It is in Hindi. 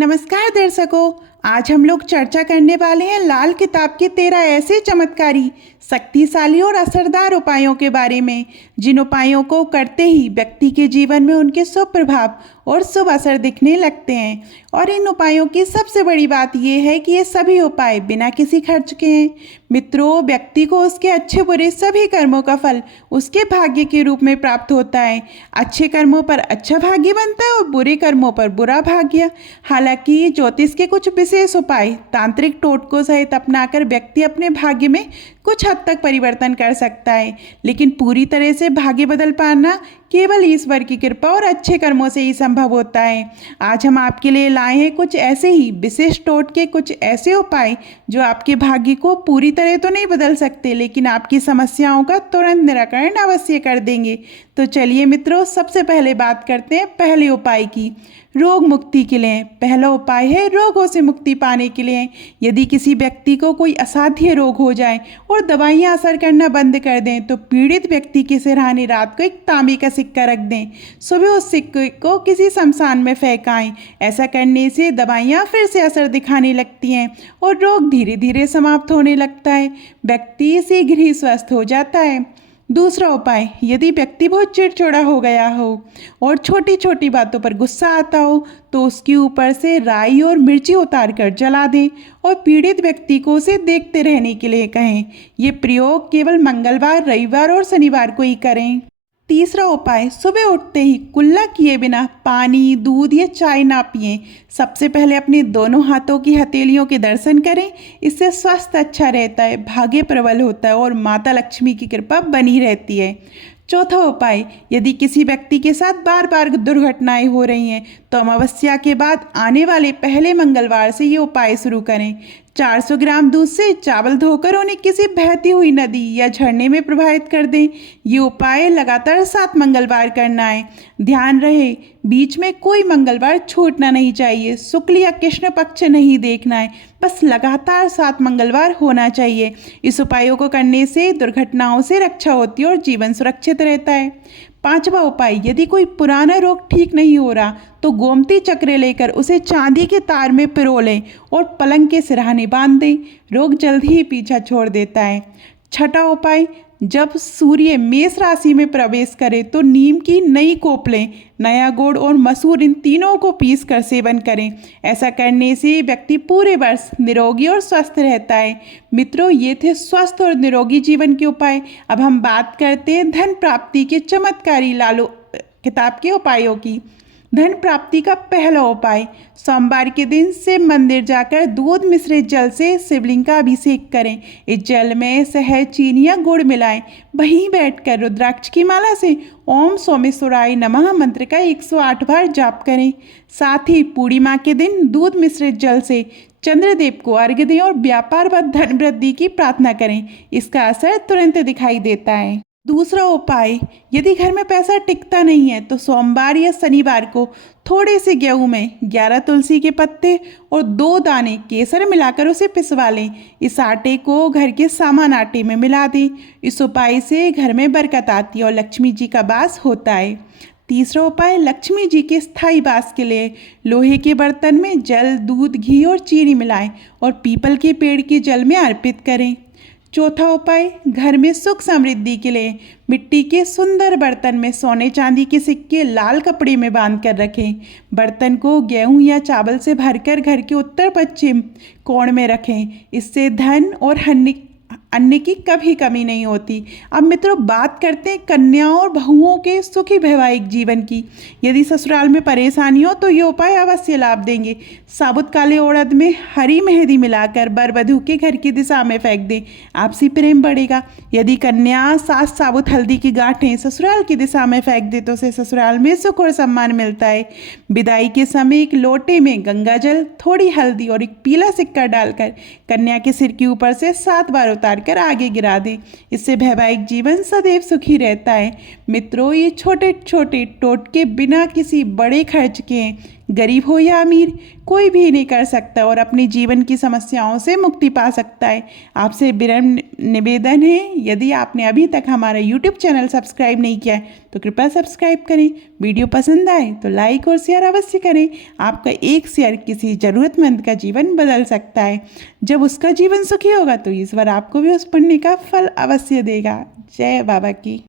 नमस्कार दर्शकों, आज हम लोग चर्चा करने वाले हैं लाल किताब के 13 ऐसे चमत्कारी, शक्तिशाली और असरदार उपायों के बारे में जिन उपायों को करते ही व्यक्ति के जीवन में उनके शुभ प्रभाव और शुभ असर दिखने लगते हैं। और इन उपायों की सबसे बड़ी बात यह है कि ये सभी उपाय बिना किसी खर्च के हैं। मित्रों, व्यक्ति को उसके अच्छे बुरे सभी कर्मों का फल उसके भाग्य के रूप में प्राप्त होता है। अच्छे कर्मों पर अच्छा भाग्य बनता है और बुरे कर्मों पर बुरा भाग्य। हालांकि ज्योतिष के कुछ विशेष उपाय तांत्रिक टोटकों सहित अपनाकर व्यक्ति अपने भाग्य में कुछ हद तक परिवर्तन कर सकता है, लेकिन पूरी तरह से भाग्य बदल पाना केवल ईश्वर की कृपा और अच्छे कर्मों से ही संभव होता है। आज हम आपके लिए लाए हैं कुछ ऐसे ही विशेष टोटके, कुछ ऐसे उपाय जो आपके भाग्य को पूरी तरह तो नहीं बदल सकते, लेकिन आपकी समस्याओं का तुरंत निराकरण अवश्य कर देंगे। तो चलिए मित्रों, सबसे पहले बात करते हैं पहले उपाय की, रोग मुक्ति के लिए। पहला उपाय है रोगों से मुक्ति पाने के लिए। यदि किसी व्यक्ति को कोई असाध्य रोग हो जाए और दवाइयां असर करना बंद कर दें तो पीड़ित व्यक्ति की सिरहानी रात को एक तांबे का सिक्का रख दें, सुबह उस सिक्के को किसी शमशान में फेंकाएं। ऐसा करने से दवाइयां फिर से असर दिखाने लगती हैं और रोग धीरे धीरे समाप्त होने लगता है। व्यक्ति शीघ्र ही स्वस्थ हो जाता है। दूसरा उपाय, यदि व्यक्ति बहुत चिड़चिड़ा हो गया हो और छोटी छोटी बातों पर गुस्सा आता हो तो उसके ऊपर से राई और मिर्ची उतार कर जला दें और पीड़ित व्यक्ति को उसे देखते रहने के लिए कहें। ये प्रयोग केवल मंगलवार, रविवार और शनिवार को ही करें। तीसरा उपाय, सुबह उठते ही कुल्ला किए बिना पानी, दूध या चाय ना पिएं। सबसे पहले अपने दोनों हाथों की हथेलियों के दर्शन करें। इससे स्वास्थ्य अच्छा रहता है, भाग्य प्रबल होता है और माता लक्ष्मी की कृपा बनी रहती है। चौथा उपाय, यदि किसी व्यक्ति के साथ बार बार दुर्घटनाएं हो रही हैं तो अमावस्या के बाद आने वाले पहले मंगलवार से ये उपाय शुरू करें। 400 ग्राम दूध से चावल धोकर उन्हें किसी बहती हुई नदी या झरने में प्रवाहित कर दें। ये उपाय लगातार 7 मंगलवार करना है। ध्यान रहे, बीच में कोई मंगलवार छूटना नहीं चाहिए। शुक्ल या कृष्ण पक्ष नहीं देखना है, बस लगातार 7 मंगलवार होना चाहिए। इस उपायों को करने से दुर्घटनाओं से रक्षा होती है और जीवन सुरक्षित रहता है। पांचवा उपाय, यदि कोई पुराना रोग ठीक नहीं हो रहा तो गोमती चक्र लेकर उसे चांदी के तार में पिरो लें और पलंग के सिरहाने बांध दें। रोग जल्द ही पीछा छोड़ देता है। छठा उपाय, जब सूर्य मेष राशि में प्रवेश करे तो नीम की नई कोपलें, नया गुड़ और मसूर, इन तीनों को पीस कर सेवन करें। ऐसा करने से व्यक्ति पूरे वर्ष निरोगी और स्वस्थ रहता है। मित्रों, ये थे स्वस्थ और निरोगी जीवन के उपाय। अब हम बात करते हैं धन प्राप्ति के चमत्कारी लालू किताब के उपायों की। धन प्राप्ति का पहला उपाय, सोमवार के दिन शिव मंदिर जाकर दूध मिश्रित जल से शिवलिंग का अभिषेक करें। इस जल में शहद, चीनी या गुड़ मिलाएं। वहीं बैठकर रुद्राक्ष की माला से ओम सोमेश्वराय नमः मंत्र का 108 बार जाप करें। साथ ही पूर्णिमा के दिन दूध मिश्रित जल से चंद्रदेव को अर्घ्य दें और व्यापार व धन वृद्धि की प्रार्थना करें। इसका असर तुरंत दिखाई देता है। दूसरा उपाय, यदि घर में पैसा टिकता नहीं है तो सोमवार या शनिवार को थोड़े से गेहूं में 11 तुलसी के पत्ते और 2 दाने केसर मिलाकर उसे पिसवा लें। इस आटे को घर के सामान आटे में मिला दें। इस उपाय से घर में बरकत आती है और लक्ष्मी जी का वास होता है। तीसरा उपाय, लक्ष्मी जी के स्थायी वास के लिए लोहे के बर्तन में जल, दूध, घी और चीनी मिलाएं और पीपल के पेड़ के जल में अर्पित करें। चौथा उपाय, घर में सुख समृद्धि के लिए मिट्टी के सुंदर बर्तन में सोने चांदी के सिक्के लाल कपड़े में बांध कर रखें। बर्तन को गेहूं या चावल से भरकर घर के उत्तर पश्चिम कोण में रखें। इससे धन और अन्न की कभी कमी नहीं होती। अब मित्रों, बात करते हैं कन्याओं और बहुओं के सुखी वैवाहिक जीवन की। यदि ससुराल में परेशानी हो तो ये उपाय अवश्य लाभ देंगे। साबुत काले उड़द में हरी मेहंदी मिलाकर वर वधू के घर की दिशा में फेंक दें, आपसी प्रेम बढ़ेगा। यदि कन्या 7 साबुत हल्दी की गांठें ससुराल की दिशा में फेंक दे तो उसे ससुराल में सुख और सम्मान मिलता है। विदाई के समय एक लोटे में गंगा जल, थोड़ी हल्दी और एक पीला सिक्का डालकर कन्या के सिर के ऊपर से 7 बार उतार कर आगे गिरा दें। इससे वैवाहिक जीवन सदैव सुखी रहता है। मित्रों, ये छोटे छोटे टोटके बिना किसी बड़े खर्च के गरीब हो या अमीर, कोई भी नहीं कर सकता और अपने जीवन की समस्याओं से मुक्ति पा सकता है। आपसे विनम्र निवेदन है, यदि आपने अभी तक हमारा यूट्यूब चैनल सब्सक्राइब नहीं किया है तो कृपया सब्सक्राइब करें। वीडियो पसंद आए तो लाइक और शेयर अवश्य करें। आपका एक शेयर किसी ज़रूरतमंद का जीवन बदल सकता है। जब उसका जीवन सुखी होगा तो ईश्वर आपको भी उस पुण्य का फल अवश्य देगा। जय बाबा की।